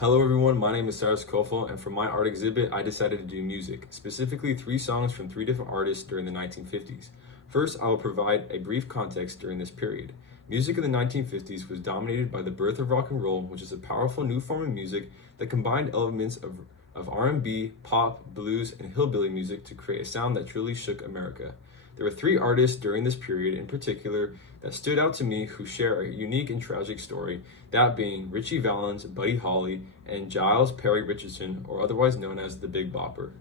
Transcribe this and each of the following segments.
Hello everyone, my name is Cyrus Kofel, and for my art exhibit, I decided to do music, specifically 3 songs from 3 different artists during the 1950s. First, I will provide a brief context during this period. Music in the 1950s was dominated by the birth of rock and roll, which is a powerful new form of music that combined elements of R&B, pop, blues, and hillbilly music to create a sound that truly shook America. There were 3 artists during this period in particular that stood out to me who share a unique and tragic story, that being Ritchie Valens, Buddy Holly, and Giles Perry Richardson, or otherwise known as the Big Bopper.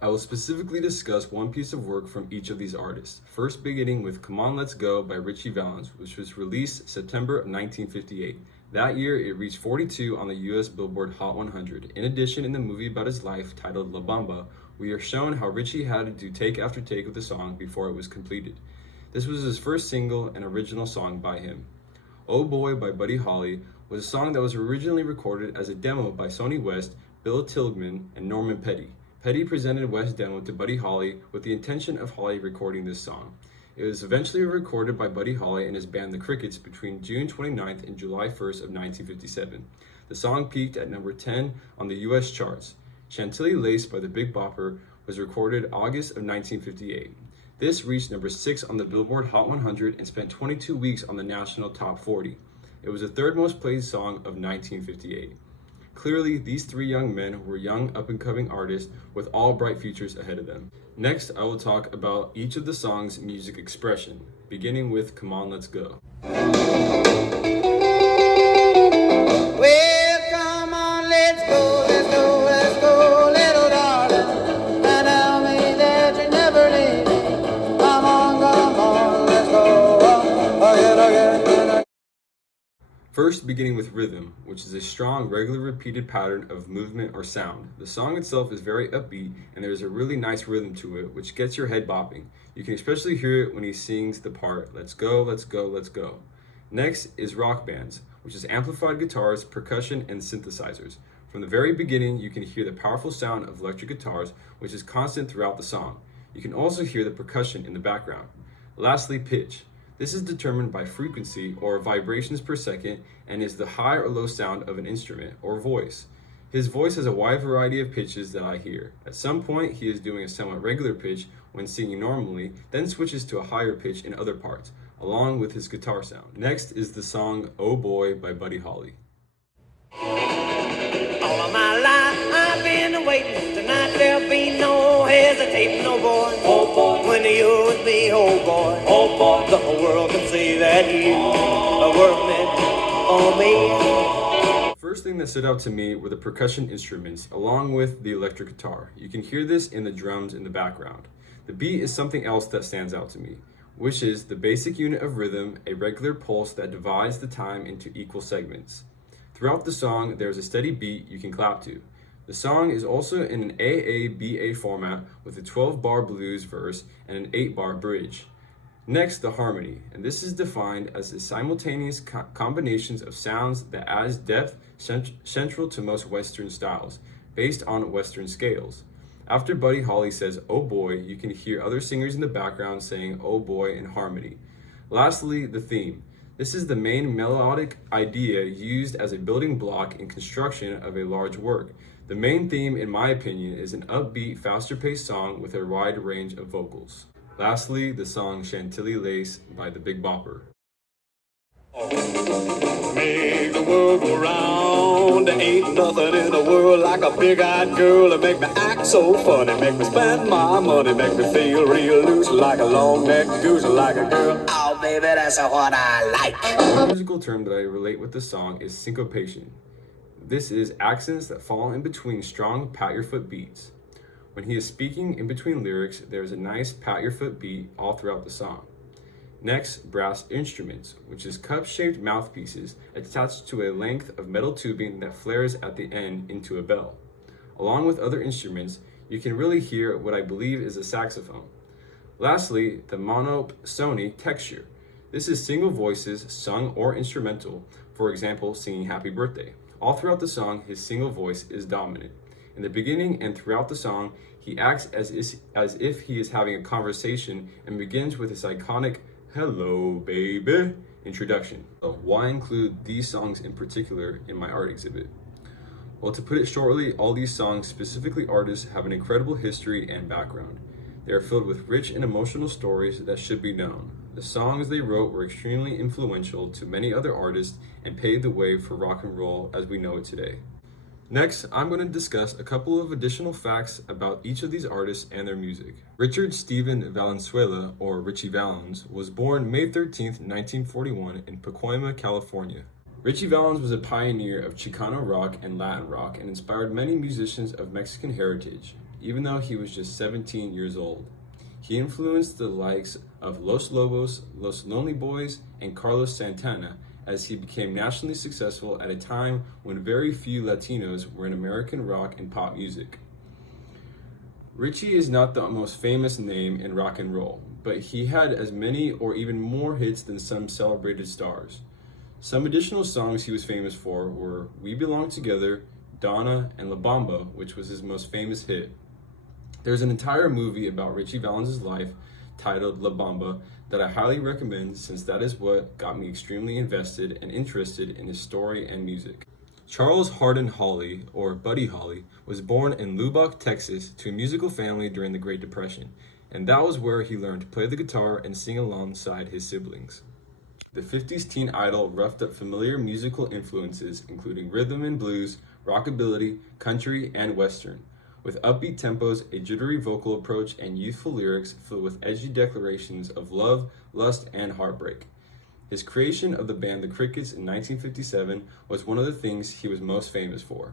I will specifically discuss one piece of work from each of these artists, first beginning with Come On Let's Go by Ritchie Valens, which was released September of 1958. That year, it reached 42 on the US Billboard Hot 100. In addition, in the movie about his life titled La Bamba, we are shown how Ritchie had to do take after take of the song before it was completed. This was his first single and original song by him. Oh Boy by Buddy Holly was a song that was originally recorded as a demo by Sonny West, Bill Tilghman, and Norman Petty. Petty presented West's demo to Buddy Holly with the intention of Holly recording this song. It was eventually recorded by Buddy Holly and his band The Crickets between June 29th and July 1st of 1957. The song peaked at number 10 on the US charts. Chantilly Lace by the Big Bopper was recorded August of 1958. This reached number 6 on the Billboard Hot 100 and spent 22 weeks on the national top 40. It was the 3rd most played song of 1958. Clearly, these 3 young men were young up-and-coming artists with all bright futures ahead of them. Next, I will talk about each of the song's music expression, beginning with Come On Let's Go. Well, come on, let's go, let's go, let's go, little darling. And tell me that you never leave me. Come on, let's go. Again. First, beginning with rhythm, which is a strong, regular repeated pattern of movement or sound. The song itself is very upbeat, and there's a really nice rhythm to it, which gets your head bopping. You can especially hear it when he sings the part, let's go, let's go, let's go. Next is rock bands, which is amplified guitars, percussion, and synthesizers. From the very beginning, you can hear the powerful sound of electric guitars, which is constant throughout the song. You can also hear the percussion in the background. Lastly, pitch. This is determined by frequency or vibrations per second and is the high or low sound of an instrument or voice. His voice has a wide variety of pitches that I hear. At some point, he is doing a somewhat regular pitch when singing normally, then switches to a higher pitch in other parts, along with his guitar sound. Next is the song Oh Boy by Buddy Holly. All of my life I've been waiting. Tonight there'll be no hesitating, no boy. Oh boy, when you're with me, oh boy, the whole world can see that you are working on me. First thing that stood out to me were the percussion instruments, along with the electric guitar. You can hear this in the drums in the background. The beat is something else that stands out to me, which is the basic unit of rhythm, a regular pulse that divides the time into equal segments. Throughout the song, there's a steady beat you can clap to. The song is also in an AABA format with a 12-bar blues verse and an 8-bar bridge. Next, the harmony, and this is defined as the simultaneous combinations of sounds that adds depth central to most Western styles, based on Western scales. After Buddy Holly says, oh boy, you can hear other singers in the background saying, oh boy, in harmony. Lastly, the theme. This is the main melodic idea used as a building block in construction of a large work. The main theme, in my opinion, is an upbeat, faster-paced song with a wide range of vocals. Lastly, the song Chantilly Lace by the Big Bopper. Make the world go round. There ain't nothing in the world like a big-eyed girl that make me act so funny, make me spend my money, make me feel real loose like a long-necked goose, like a girl. Oh, baby, that's what I like. The musical term that I relate with the song is syncopation. This is accents that fall in between strong pat-your-foot beats. When he is speaking in between lyrics, there is a nice pat-your-foot beat all throughout the song. Next, brass instruments, which is cup-shaped mouthpieces attached to a length of metal tubing that flares at the end into a bell. Along with other instruments, you can really hear what I believe is a saxophone. Lastly, the monopsony texture. This is single voices sung or instrumental, for example, singing Happy Birthday. All throughout the song, his single voice is dominant. In the beginning and throughout the song, he acts as if he is having a conversation and begins with his iconic "Hello, baby" introduction. Why include these songs in particular in my art exhibit? Well, to put it shortly, all these songs, specifically artists, have an incredible history and background. They are filled with rich and emotional stories that should be known. The songs they wrote were extremely influential to many other artists and paved the way for rock and roll as we know it today. Next, I'm going to discuss a couple of additional facts about each of these artists and their music. Richard Stephen Valenzuela, or Ritchie Valens, was born May 13, 1941 in Pacoima, California. Ritchie Valens was a pioneer of Chicano rock and Latin rock and inspired many musicians of Mexican heritage, even though he was just 17 years old. He influenced the likes of Los Lobos, Los Lonely Boys, and Carlos Santana, as he became nationally successful at a time when very few Latinos were in American rock and pop music. Ritchie is not the most famous name in rock and roll, but he had as many or even more hits than some celebrated stars. Some additional songs he was famous for were We Belong Together, Donna, and La Bamba, which was his most famous hit. There's an entire movie about Ritchie Valens' life titled La Bamba that I highly recommend, since that is what got me extremely invested and interested in his story and music. Charles Hardin Holly, or Buddy Holly, was born in Lubbock, Texas, to a musical family during the Great Depression, and that was where he learned to play the guitar and sing alongside his siblings. The 50s teen idol roughed up familiar musical influences, including rhythm and blues, rockabilly, country, and western, with upbeat tempos, a jittery vocal approach, and youthful lyrics filled with edgy declarations of love, lust, and heartbreak. His creation of the band The Crickets in 1957 was one of the things he was most famous for.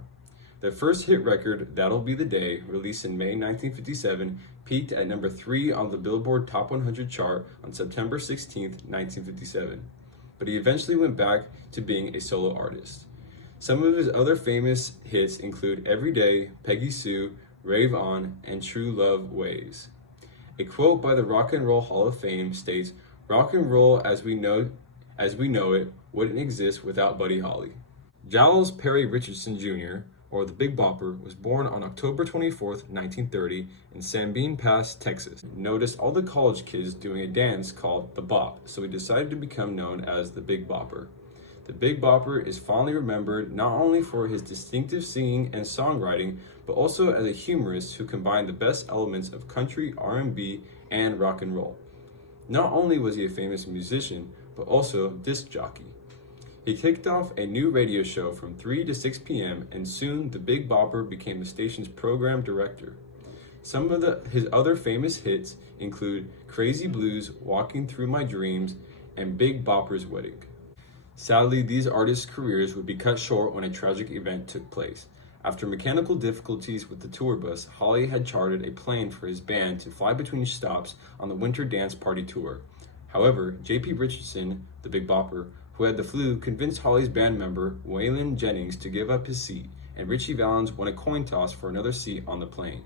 Their first hit record, That'll Be the Day, released in May 1957, peaked at number 3 on the Billboard Top 100 chart on September 16, 1957, but he eventually went back to being a solo artist. Some of his other famous hits include Every Day, Peggy Sue, Rave On, and True Love Ways. A quote by the Rock and Roll Hall of Fame states, "Rock and roll as we know it wouldn't exist without Buddy Holly." Giles Perry Richardson Jr., or the Big Bopper, was born on October 24, 1930 in Sabine Pass, Texas. He noticed all the college kids doing a dance called the Bop, so he decided to become known as the Big Bopper. The Big Bopper is fondly remembered not only for his distinctive singing and songwriting, but also as a humorist who combined the best elements of country, R&B, and rock and roll. Not only was he a famous musician, but also disc jockey. He kicked off a new radio show from 3 to 6 p.m., and soon the Big Bopper became the station's program director. Some of his other famous hits include Crazy Blues, Walking Through My Dreams, and Big Bopper's Wedding. Sadly, these artists' careers would be cut short when a tragic event took place. After mechanical difficulties with the tour bus, Holly had chartered a plane for his band to fly between stops on the Winter Dance Party tour. However, J.P. Richardson, the Big Bopper, who had the flu, convinced Holly's band member, Waylon Jennings, to give up his seat, and Ritchie Valens won a coin toss for another seat on the plane.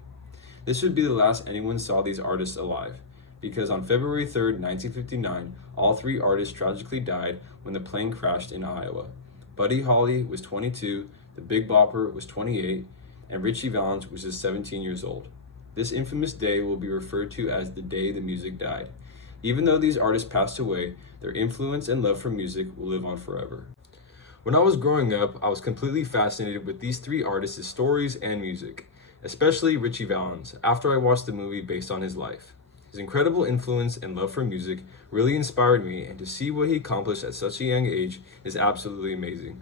This would be the last anyone saw these artists alive, because on February 3, 1959, all three artists tragically died when the plane crashed in Iowa. Buddy Holly was 22, the Big Bopper was 28, and Ritchie Valens was just 17 years old. This infamous day will be referred to as the day the music died. Even though these artists passed away, their influence and love for music will live on forever. When I was growing up, I was completely fascinated with these three artists' stories and music, especially Ritchie Valens, after I watched the movie based on his life. His incredible influence and love for music really inspired me, and to see what he accomplished at such a young age is absolutely amazing.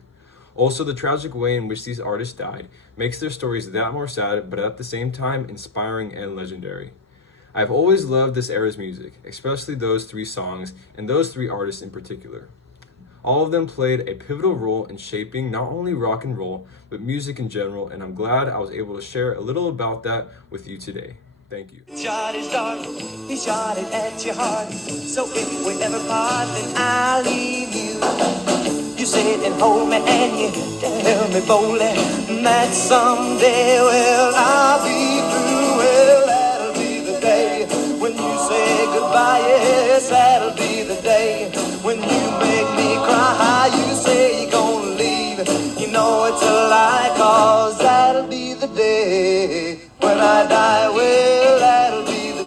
Also, the tragic way in which these artists died makes their stories that more sad, but at the same time inspiring and legendary. I've always loved this era's music, especially those three songs and those three artists in particular. All of them played a pivotal role in shaping not only rock and roll, but music in general, and I'm glad I was able to share a little about that with you today. Thank you. Shot is dark, he shot it at your heart. So if we ever part, then I'll leave you. You sit and hold me and you tell me boldly that someday, well, I'll be